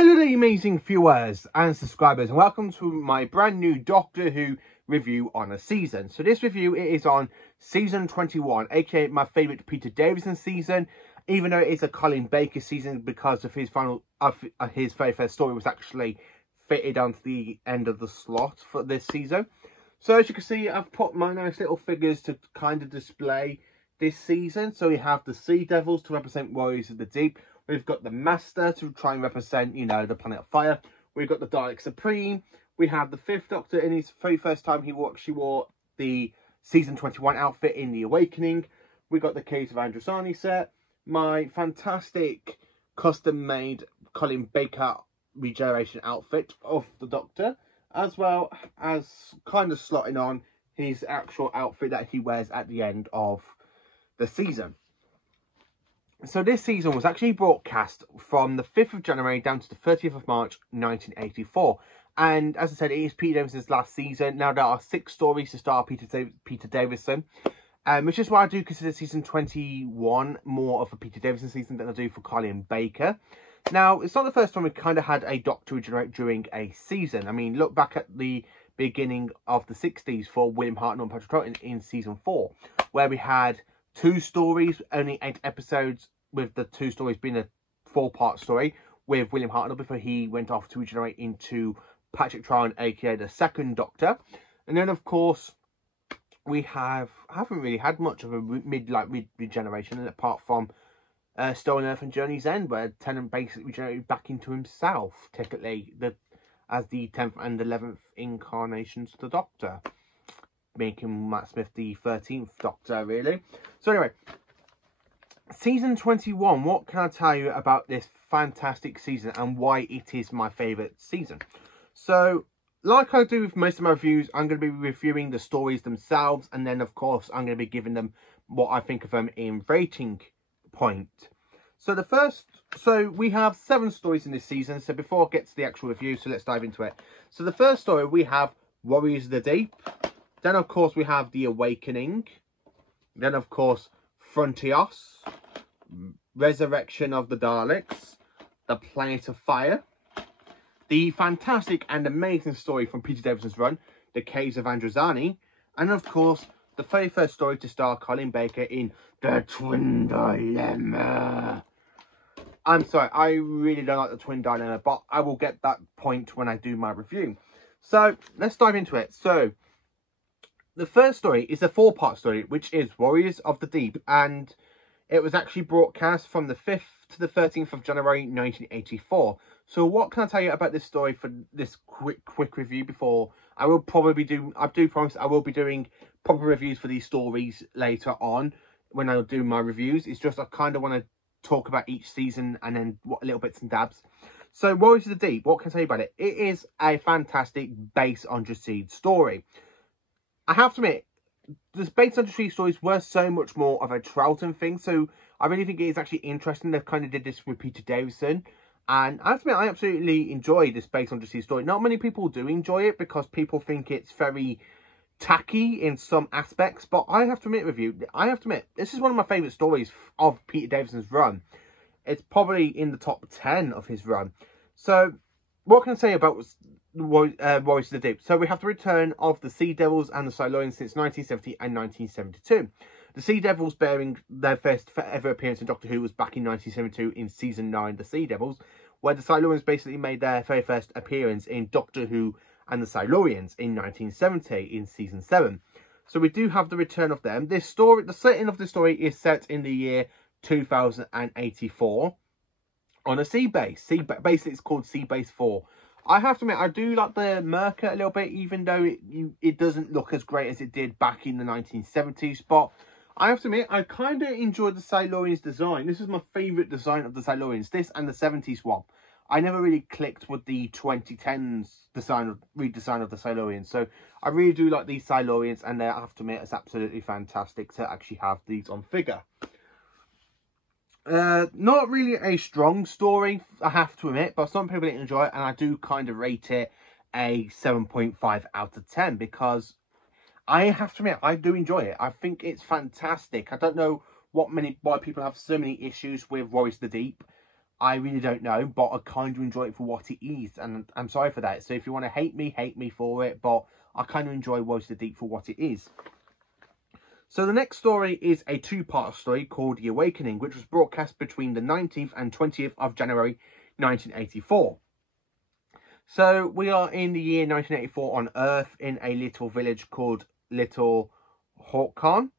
Hello there, amazing viewers and subscribers, and welcome to my brand new Doctor Who review on a season. So this review, it is on season 21, aka my favourite Peter Davison season, even though it is a Colin Baker season because of his his very first story was actually fitted onto the end of the slot for this season. So as you can see, I've put my nice little figures to kind of display this season. So we have the Sea Devils to represent Warriors of the Deep. We've got the Master to try and represent, you know, the Planet of Fire. We've got the Daleks Supreme. We have the Fifth Doctor in his very first time he actually wore the season 21 outfit in The Awakening. We got the Caves of Androzani set. My fantastic custom-made Colin Baker regeneration outfit of the Doctor, as well as kind of slotting on his actual outfit that he wears at the end of the season. So this season was actually broadcast from the 5th of January down to the 30th of March 1984. And as I said, it is Peter Davison's last season. Now there are 6 stories to star Peter Davison, which is why I do consider season 21 more of a Peter Davison season than I do for Colin Baker. Now, it's not the first time we kind of had a Doctor regenerate during a season. I mean, look back at the beginning of the 60s for William Hartnell and Patrick Troughton in season 4, where we had 2 stories, only 8 episodes, with the 2 stories being a 4-part story with William Hartnell before he went off to regenerate into Patrick Troughton, aka the Second Doctor. And then, of course, we haven't really had much of a mid regeneration, apart from Stolen Earth and Journey's End, where Tennant basically regenerated back into himself, technically, as the 10th and 11th incarnations of the Doctor, making Matt Smith the 13th Doctor, really. So anyway, season 21, what can I tell you about this fantastic season and why it is my favourite season? So, like I do with most of my reviews, I'm going to be reviewing the stories themselves, and then of course I'm going to be giving them what I think of them in rating point. So we have 7 stories in this season. So before I get to the actual review, so let's dive into it. So the first story, we have Warriors of the Deep. Then of course we have The Awakening. Then of course Frontios, Resurrection of the Daleks, The Planet of Fire, the fantastic and amazing story from Peter Davison's run, The Caves of Androzani, and of course the very first story to star Colin Baker in The Twin Dilemma. I'm sorry, I really don't like The Twin Dilemma, but I will get that point when I do my review. So let's dive into it. So the first story is a 4-part story, which is Warriors of the Deep, and it was actually broadcast from the 5th to the 13th of January 1984. So what can I tell you about this story for this quick review before I will probably I do promise I will be doing proper reviews for these stories later on when I do my reviews. It's just I kind of want to talk about each season and then what little bits and dabs. So Warriors of the Deep, what can I tell you about it? It is a fantastic base on Seed story. I have to admit, the Space Undersea stories were so much more of a Troughton thing, so I really think it is actually interesting they kind of did this with Peter Davison. And I have to admit, I absolutely enjoy the Space Undersea story. Not many people do enjoy it because people think it's very tacky in some aspects, but I have to admit, this is one of my favourite stories of Peter Davison's run. It's probably in the top 10 of his run. So, what can I say about Warriors of the Deep? So we have the return of the Sea Devils and the Silurians since 1970 and 1972. The Sea Devils, bearing their first ever appearance in Doctor Who, was back in 1972 in season 9, The Sea Devils, where the Silurians basically made their very first appearance in Doctor Who and the Silurians in 1970 in season 7. So we do have the return of them. This story, the setting of the story is set in the year 2084 on a sea base. Basically, it's called Sea Base 4. I have to admit, I do like the Merca a little bit, even though it doesn't look as great as it did back in the 1970s. But I have to admit, I kind of enjoyed the Silurians design. This is my favourite design of the Silurians. This and the 70s one. I never really clicked with the 2010s redesign of the Silurians. So I really do like these Silurians, and I have to admit, it's absolutely fantastic to actually have these on figure. Not really a strong story, I have to admit, but some people didn't enjoy it, and I do kind of rate it a 7.5 out of 10 because I have to admit, I do enjoy it. I think it's fantastic. I don't know why people have so many issues with Warriors of the Deep. I really don't know, but I kind of enjoy it for what it is, and I'm sorry for that. So if you want to hate me for it, but I kind of enjoy Woes of the Deep for what it is. So the next story is a two-part story called The Awakening, which was broadcast between the 19th and 20th of January 1984. So we are in the year 1984 on Earth in a little village called Little Hawkon.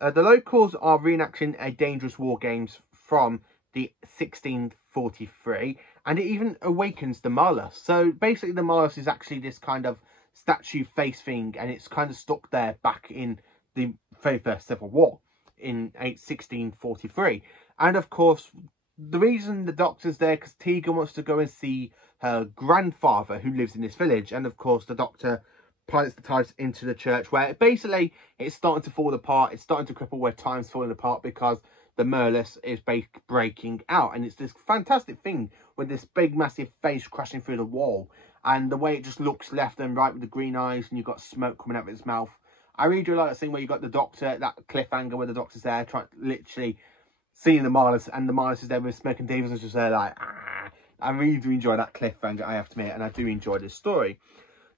The locals are reenacting a dangerous war games from the 1643, and it even awakens the Malus. So basically the Malus is actually this kind of statue face thing, and it's kind of stuck there back in the very first Civil War in 1643. And of course, the reason the Doctor's there, because Tegan wants to go and see her grandfather who lives in this village, and of course the Doctor pilots the TARDIS into the church, where basically it's starting to fall apart. It's starting to cripple, where time's falling apart because the Merlus is breaking out, and it's this fantastic thing with this big massive face crashing through the wall, and the way it just looks left and right with the green eyes, and you've got smoke coming out of its mouth. I really do like that scene where you got the Doctor, that cliffhanger where the Doctor's there trying literally seeing the Marlus, and the Marlus is there with Smoke, and Davison's just there like, ah. I really do enjoy that cliffhanger, I have to admit, and I do enjoy this story.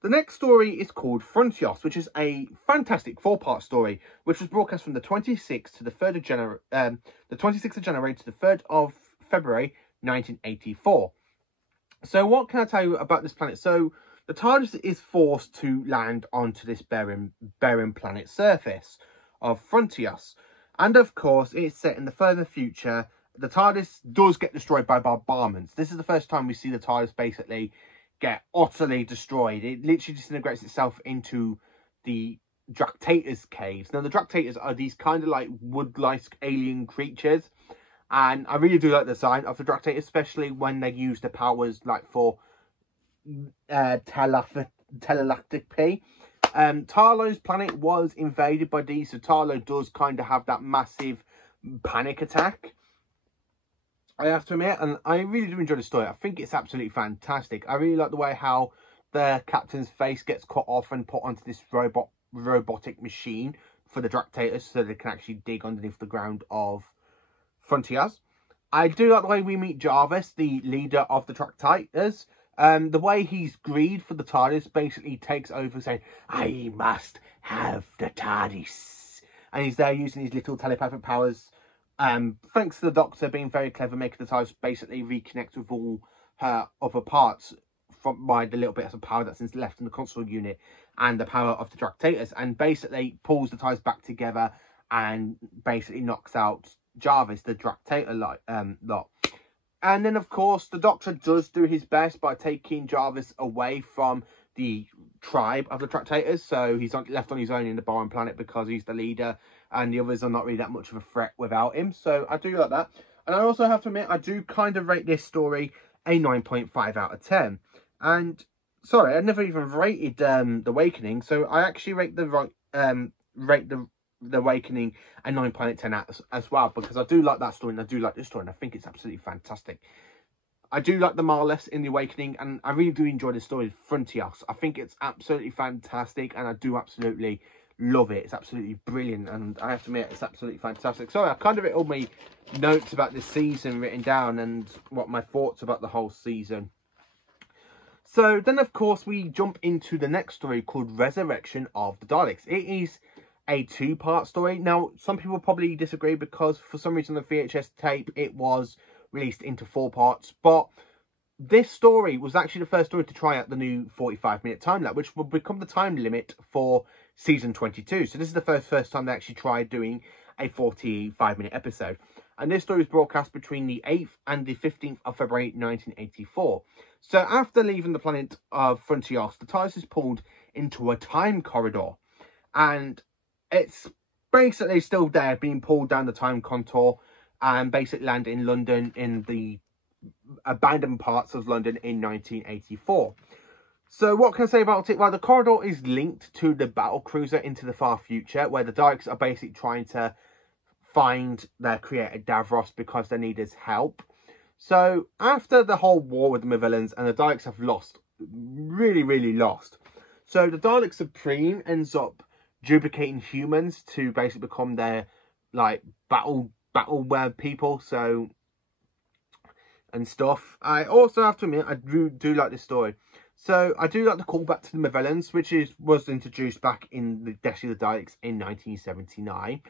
The next story is called Frontios, which is a fantastic 4-part story, which was broadcast from the 26th to the 3rd of January, the 26th of January to the 3rd of February 1984. So what can I tell you about this planet? So the TARDIS is forced to land onto this barren planet surface of Frontios, and of course it's set in the further future. The TARDIS does get destroyed by bombardments. This is the first time we see the TARDIS basically get utterly destroyed. It literally disintegrates itself into the Dractator's caves. Now, the Dractators are these kind of like wood-like alien creatures, and I really do like the design of the Dractators, especially when they use the powers like for telepathy. Tarlo's planet was invaded by these, so Tarlo does kind of have that massive panic attack, I have to admit, and I really do enjoy the story. I think it's absolutely fantastic. I really like the way how the captain's face gets cut off and put onto this robotic machine for the Dractators, so they can actually dig underneath the ground of Frontiers. I do like the way we meet Jarvis, the leader of the Dractators. The way he's greed for the TARDIS basically takes over, saying, "I must have the TARDIS." And he's there using his little telepathic powers. Thanks to the Doctor being very clever, making the TARDIS basically reconnect with all her other parts by the little bits of power that's left in the console unit and the power of the Dractators, and basically pulls the TARDIS back together and basically knocks out Jarvis, the Dractator lot. And then, of course, the Doctor does do his best by taking Jarvis away from the tribe of the Dractators. So he's left on his own in the barren planet because he's the leader, and the others are not really that much of a threat without him. So I do like that. And I also have to admit, I do kind of rate this story a 9.5 out of 10. And, sorry, I never even rated The Awakening. So I actually rate the Awakening a 9.10 out as well, because I do like that story and I do like this story, and I think it's absolutely fantastic. I do like the Marless in The Awakening, and I really do enjoy the story of Frontios. I think it's absolutely fantastic, and I do absolutely love it. It's absolutely brilliant, and I have to admit, it's absolutely fantastic. Sorry, I kind of wrote all my notes about this season written down and what my thoughts about the whole season. So then, of course, we jump into the next story called Resurrection of the Daleks. It is a 2-part story. Now, some people probably disagree because for some reason on the VHS tape it was released into 4 parts, but this story was actually the first story to try out the new 45-minute time limit, which will become the time limit for season 22. So this is the first time they actually tried doing a 45-minute episode, and this story was broadcast between the 8th and the 15th of February 1984. So after leaving the planet of Frontios, the TARDIS is pulled into a time corridor, and it's basically still there, being pulled down the time contour, and basically land in London, in the abandoned parts of London in 1984. So what can I say about it? Well, the corridor is linked to the battle cruiser Into the Far Future, where the Daleks are basically trying to find their creator Davros because they need his help. So after the whole war with the villains, and the Daleks have lost, really lost. So the Dalek Supreme ends up duplicating humans to basically become their like battle people. So and stuff. I also have to admit, I do like this story. So I do like the callback to the Malevolence, which was introduced back in the Destiny of the Daleks in 1979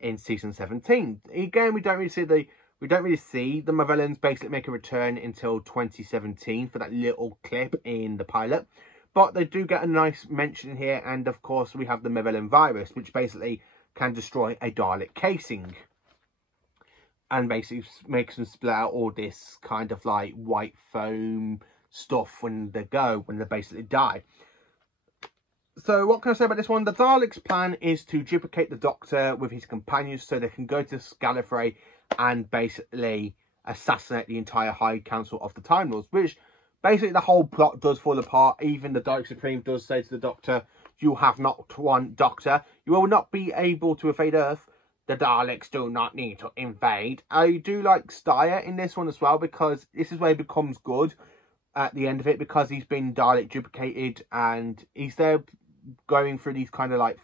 in season 17. Again, we don't really see the Malevolence basically make a return until 2017 for that little clip in the pilot. But they do get a nice mention here, and of course we have the Malevolent virus, which basically can destroy a Dalek casing. And basically makes them split out all this kind of like white foam stuff when they basically die. So what can I say about this one? The Daleks' plan is to duplicate the Doctor with his companions so they can go to Gallifrey and basically assassinate the entire High Council of the Time Lords, which basically the whole plot does fall apart. Even the Dalek Supreme does say to the Doctor, "You have not one Doctor. You will not be able to evade Earth. The Daleks do not need to invade." I do like Steyer in this one as well, because this is where he becomes good at the end of it, because he's been Dalek duplicated and he's there going through these kind of like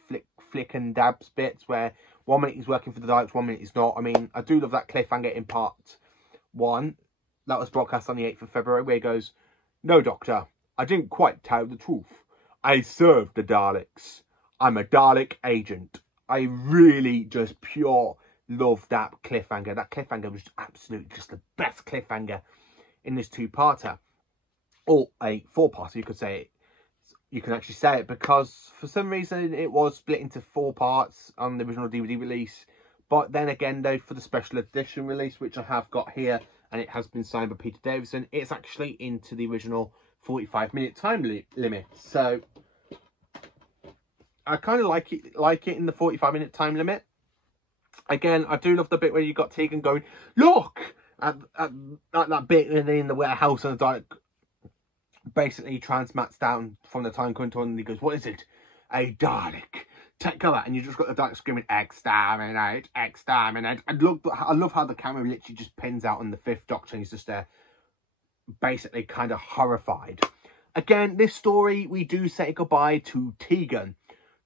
flick and dabs bits where 1 minute he's working for the Daleks, 1 minute he's not. I mean, I do love that cliffhanger in part 1 that was broadcast on the 8th of February where he goes, "No, Doctor, I didn't quite tell the truth. I served the Daleks. I'm a Dalek agent." I really just pure love that cliffhanger. That cliffhanger was absolutely just the best cliffhanger in this two-parter. Or a four-parter, you could say it. You can actually say it, because for some reason it was split into 4 parts on the original DVD release. But then again, though, for the special edition release, which I have got here, and it has been signed by Peter Davison, it's actually into the original 45-minute time limit. So I kind of like it in the 45-minute time limit. Again, I do love the bit where you got Tegan going, "Look!" at that bit in the warehouse, and the Dalek basically transmats down from the time control, and he goes, "What is it? A Dalek. Take cover." And you just got the Dalek screaming, "Exterminate, exterminate." I love how the camera literally just pins out on the 5th Doctor, and he's just there basically kind of horrified. Again, this story, we do say goodbye to Tegan.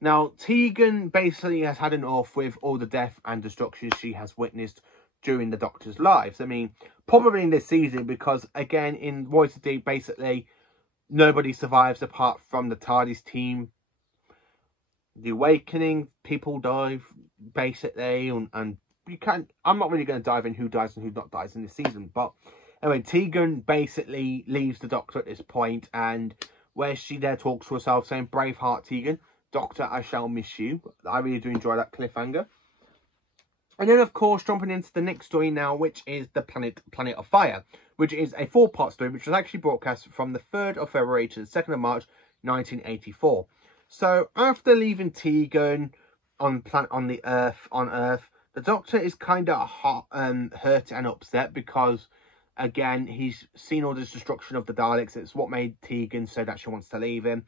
Now, Tegan basically has had enough with all the death and destruction she has witnessed during the Doctor's lives. I mean, probably in this season, because again, in Voice of Deep, basically, nobody survives apart from the TARDIS team. The Awakening, people die, basically, and you can't... I'm not really going to dive in who dies and who not dies in this season, but anyway, Tegan basically leaves the Doctor at this point, and where she there talks to herself, saying, "Braveheart, Tegan. Doctor, I shall miss you." I really do enjoy that cliffhanger. And then, of course, jumping into the next story now, which is the Planet of Fire, which is a 4-part story, which was actually broadcast from the 3rd of February to the 2nd of March, 1984. So, after leaving Tegan on Earth, the Doctor is kind of hurt and upset because, again, he's seen all this destruction of the Daleks. It's what made Tegan say that she wants to leave him.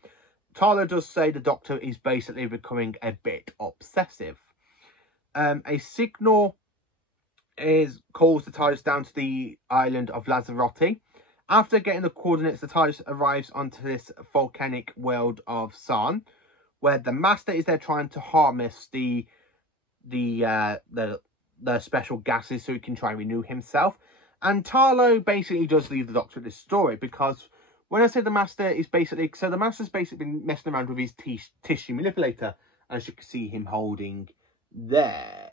Tyler does say the Doctor is basically becoming a bit obsessive. A signal calls the TARDIS down to the island of Lanzarote. After getting the coordinates, the TARDIS arrives onto this volcanic world of San, where the Master is there trying to harness the special gases so he can try and renew himself. And Tarlo basically does leave the Doctor in this story, because when I say the Master is basically... So the Master's basically been messing around with his tissue manipulator, as you can see him holding there.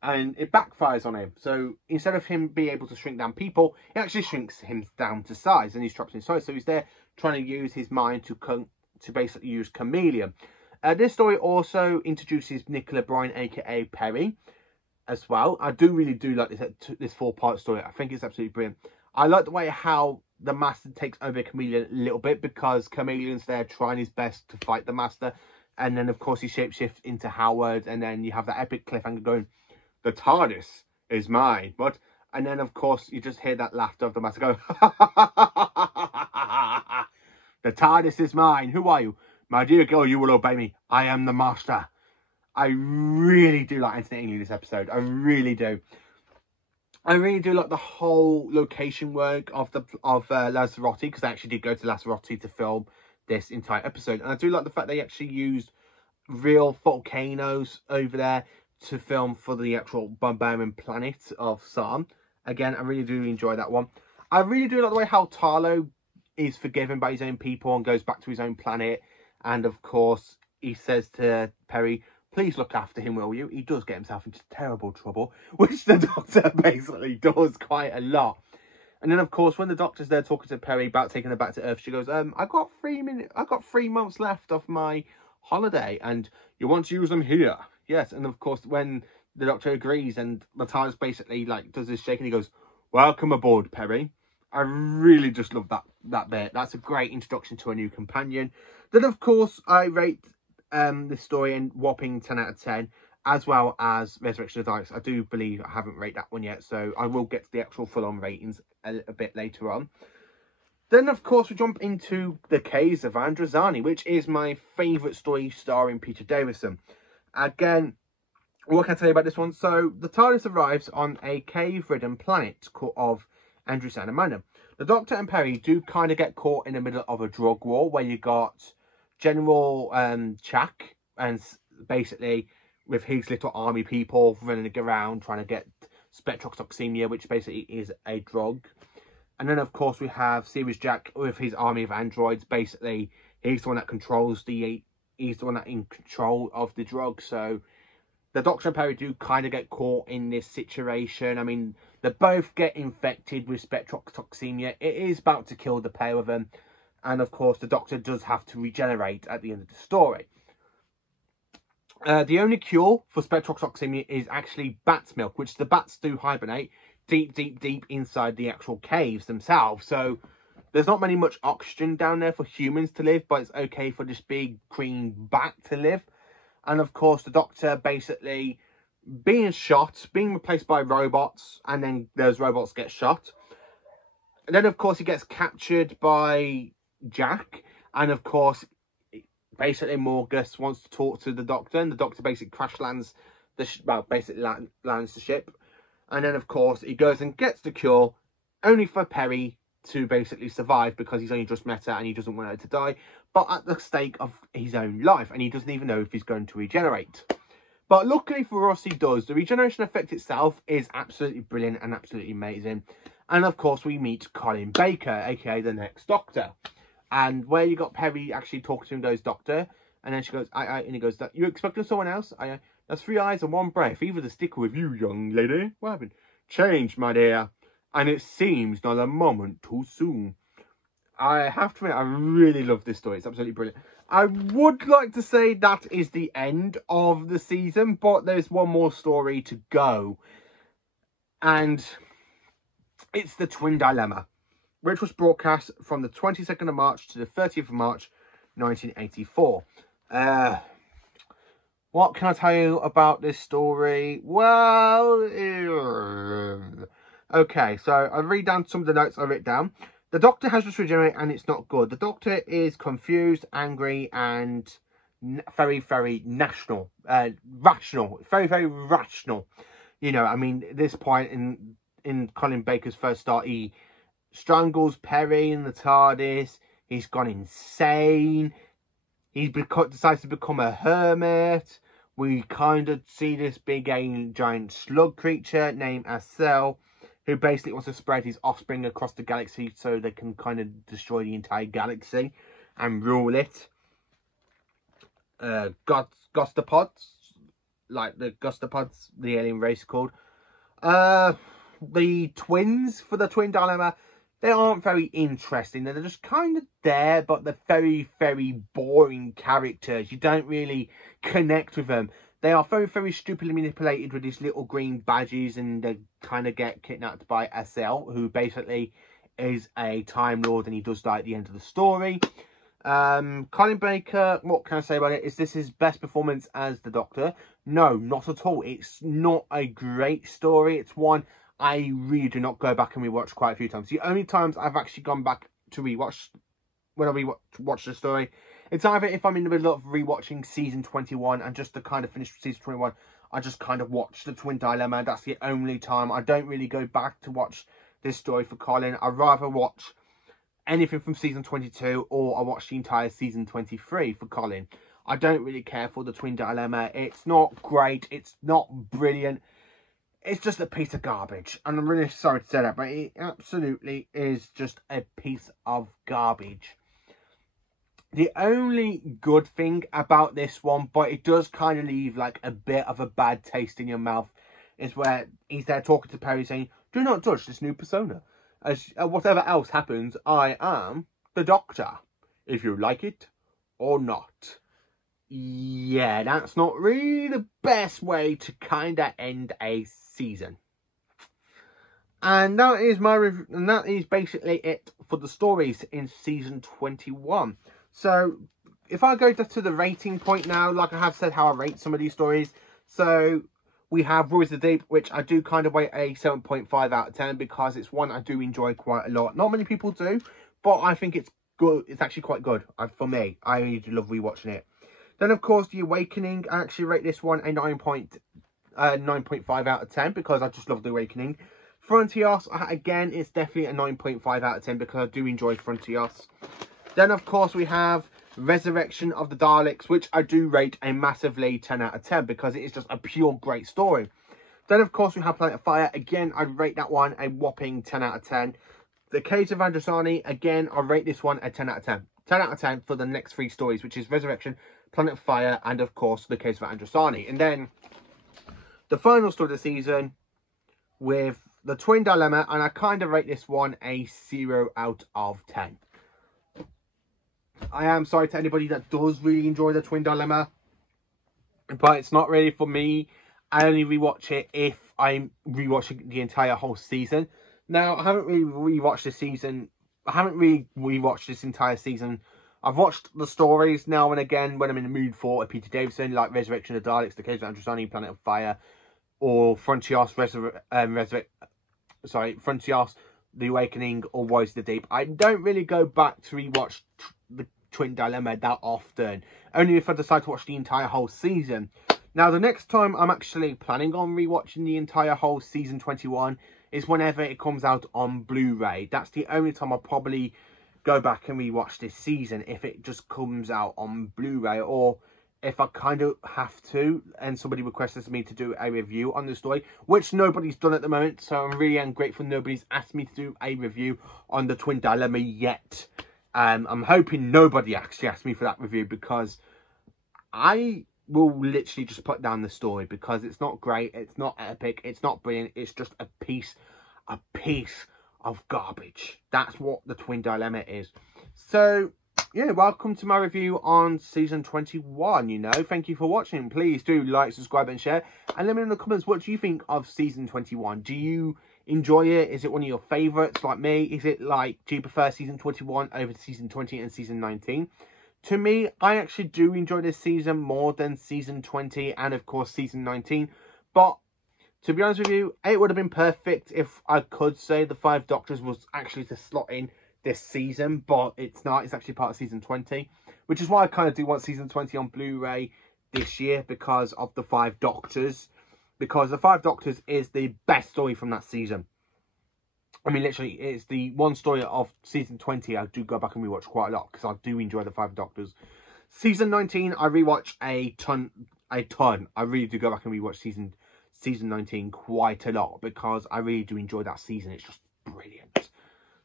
And it backfires on him. So instead of him being able to shrink down people, it actually shrinks him down to size, and he's trapped in size. So he's there trying to use his mind to basically use chameleon. This story also introduces Nicola Bryan, aka Perry, as well. I really do like this 4-part story. I think it's absolutely brilliant. I like the way how the Master takes over Chameleon a little bit, because Chameleon's there trying his best to fight the Master. And then, of course, he shapeshifts into Howard. And then you have that epic cliffhanger going, "The TARDIS is mine." What? And then, of course, you just hear that laughter of the Master go, "The TARDIS is mine. Who are you? My dear girl, you will obey me. I am the Master." I really do like Anthony Ainley this episode. I really do. I really do like the whole location work of Lanzarote, because I actually did go to Lanzarote to film this entire episode. And I do like the fact they actually used real volcanoes over there to film for the actual barbarian planet of Sam. Again, I really do enjoy that one. I really do like the way how Tarlo is forgiven by his own people and goes back to his own planet. And of course, he says to Perry, please look after him, will you? He does get himself into terrible trouble, which the Doctor basically does quite a lot. And then, of course, when the Doctor's there talking to Perry about taking her back to Earth, she goes, I got 3 months left of my holiday, and you want to use them here. Yes, and of course, when the Doctor agrees, and Matthias basically, like, does this shake, and he goes, welcome aboard, Perry. I really just love that bit. That's a great introduction to a new companion. Then, of course, I rate this story in whopping 10 out of 10, as well as Resurrection of the Daleks. I do believe I haven't rated that one yet, so I will get to the actual full-on ratings a bit later on. Then, of course, we jump into The Caves of Androzani, which is my favourite story starring Peter Davison. Again, what can I tell you about this one? So, the TARDIS arrives on a cave-ridden planet of Androzani Manor. The Doctor and Perry do kind of get caught in the middle of a drug war, where you got General Chak, and basically with his little army people running around trying to get spectrotoxemia, which basically is a drug. And then, of course, we have Sirius Jack with his army of androids. Basically, he's the one that controls he's the one that in control of the drug. So the Doctor and Perry do kind of get caught in this situation. I mean, they both get infected with spectrotoxemia. It is about to kill the pair of them. And, of course, the Doctor does have to regenerate at the end of the story. The only cure for spectrotoxemia is actually bat's milk, which the bats do hibernate deep inside the actual caves themselves. So there's not much oxygen down there for humans to live, but it's okay for this big green bat to live. And of course, the Doctor basically being shot, being replaced by robots, and then those robots get shot. And then, of course, he gets captured by Jack, and of course, basically Morgus wants to talk to the Doctor, and the Doctor basically crash lands lands the ship. And then, of course, he goes and gets the cure, only for Perry to basically survive because he's only just met her and he doesn't want her to die, but at the stake of his own life, and he doesn't even know if he's going to regenerate. But luckily for us, he does. The regeneration effect itself is absolutely brilliant and absolutely amazing. And, of course, we meet Colin Baker, aka the next Doctor. And where you got Perry actually talking to him, goes, Doctor, and then she goes, and he goes, you expecting someone else? That's 3 eyes and 1 breath. Either to stick with you, young lady. What happened? Change, my dear. And it seems not a moment too soon. I have to admit, I really love this story. It's absolutely brilliant. I would like to say that is the end of the season, but there's one more story to go. And it's the Twin Dilemma, which was broadcast from the 22nd of March to the 30th of March, 1984. What can I tell you about this story? Well, okay, so I'll read down some of the notes I wrote down. The Doctor has just regenerated and it's not good. The Doctor is confused, angry, and very, very rational. Very, very rational. You know, I mean, at this point in Colin Baker's first start, he strangles Perry in the TARDIS. He's gone insane. He decides to become a hermit. We kind of see this big giant slug creature named Acel, who basically wants to spread his offspring across the galaxy so they can kind of destroy the entire galaxy and rule it. Gostapods, like the Gostapods, the alien race called. The twins for the Twin Dilemma, they aren't very interesting. They're just kind of there, but they're very, very boring characters. You don't really connect with them. They are very, very stupidly manipulated with these little green badges, and they kind of get kidnapped by SL, who basically is a Time Lord, and he does die at the end of the story. Colin Baker, what can I say about it? Is this his best performance as the Doctor? No, not at all. It's not a great story. It's one I really do not go back and rewatch quite a few times. The only times I've actually gone back to rewatch, when I watch the story, it's either if I'm in the middle of rewatching season 21 and just to kind of finish season 21, I just kind of watch the Twin Dilemma. That's the only time. I don't really go back to watch this story for Colin. I'd rather watch anything from season 22, or I watch the entire season 23 for Colin. I don't really care for the Twin Dilemma. It's not great. It's not brilliant. it's just a piece of garbage. And I'm really sorry to say that, but it absolutely is just a piece of garbage. The only good thing about this one, but it does kind of leave like a bit of a bad taste in your mouth, is where he's there talking to Perry saying, do not judge this new persona. As whatever else happens, I am the Doctor, if you like it or not. Yeah, that's not really the best way to kind of end a season. And that is and that is basically it for the stories in season 21. So if I go to the rating point now, like I have said how I rate some of these stories. So we have Rules of the Deep, which I do kind of rate a 7.5 out of 10 because it's one I do enjoy quite a lot. Not many people do, but I think it's good. It's actually quite good for me. I really do love rewatching it. Then, of course, The Awakening. I actually rate this one a 9.5 out of 10 because I just love The Awakening. Frontios, again, it's definitely a 9.5 out of 10 because I do enjoy Frontios. Then, of course, we have Resurrection of the Daleks, which I do rate a massively 10 out of 10 because it is just a pure great story. Then, of course, we have Planet of Fire. Again, I rate that one a whopping 10 out of 10. The Case of Androsani, again, I rate this one a 10 out of 10. 10 out of 10 for the next 3 stories, which is Resurrection, Planet of Fire, and, of course, The Case of Androsani. And then the final story of the season with The Twin Dilemma, and I kind of rate this one a 0 out of 10. I am sorry to anybody that does really enjoy The Twin Dilemma, but it's not really for me. I only rewatch it if I'm rewatching the entire whole season. Now, I haven't really rewatched this season. I haven't really rewatched this entire season. I've watched the stories now and again when I'm in the mood for a Peter Davison, like Resurrection of the Daleks, The Case of Androsani, Planet of Fire, or Frontios, Frontios, The Awakening, or Rise of the Deep. I don't really go back to rewatch The Twin Dilemma that often, only if I decide to watch the entire whole season. Now, the next time I'm actually planning on rewatching the entire whole season 21 is whenever it comes out on Blu-ray. That's the only time I'll probably go back and rewatch this season, if it just comes out on Blu-ray, or if I kind of have to and somebody requests me to do a review on the story, which nobody's done at the moment, so I'm really ungrateful nobody's asked me to do a review on The Twin Dilemma yet. I'm hoping nobody actually asked me for that review, because I will literally just put down the story because it's not great, it's not epic, it's not brilliant, it's just a piece of garbage. That's what The Twin Dilemma is. So yeah, welcome to my review on season 21, you know. Thank you for watching. Please do like, subscribe and share, and let me know in the comments, what do you think of season 21? Do you enjoy it? Is it one of your favourites like me? Is it like, do you prefer season 21 over season 20 and season 19? To me, I actually do enjoy this season more than season 20 and, of course, season 19. But to be honest with you, it would have been perfect if I could say the 5 Doctors was actually to slot in this season. But it's not. It's actually part of season 20. Which is why I kind of do want season 20 on Blu-ray this year, because of the 5 Doctors. Because the 5 Doctors is the best story from that season. I mean, literally, it's the one story of season 20 I do go back and rewatch quite a lot, because I do enjoy the 5 Doctors. Season 19, I rewatch a ton. I really do go back and rewatch season 19 quite a lot, because I really do enjoy that season. It's just brilliant.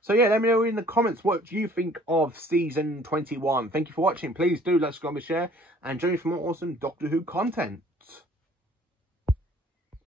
So yeah, let me know in the comments what you think of season 21. Thank you for watching. Please do like, subscribe and share, and join me for more awesome Doctor Who content.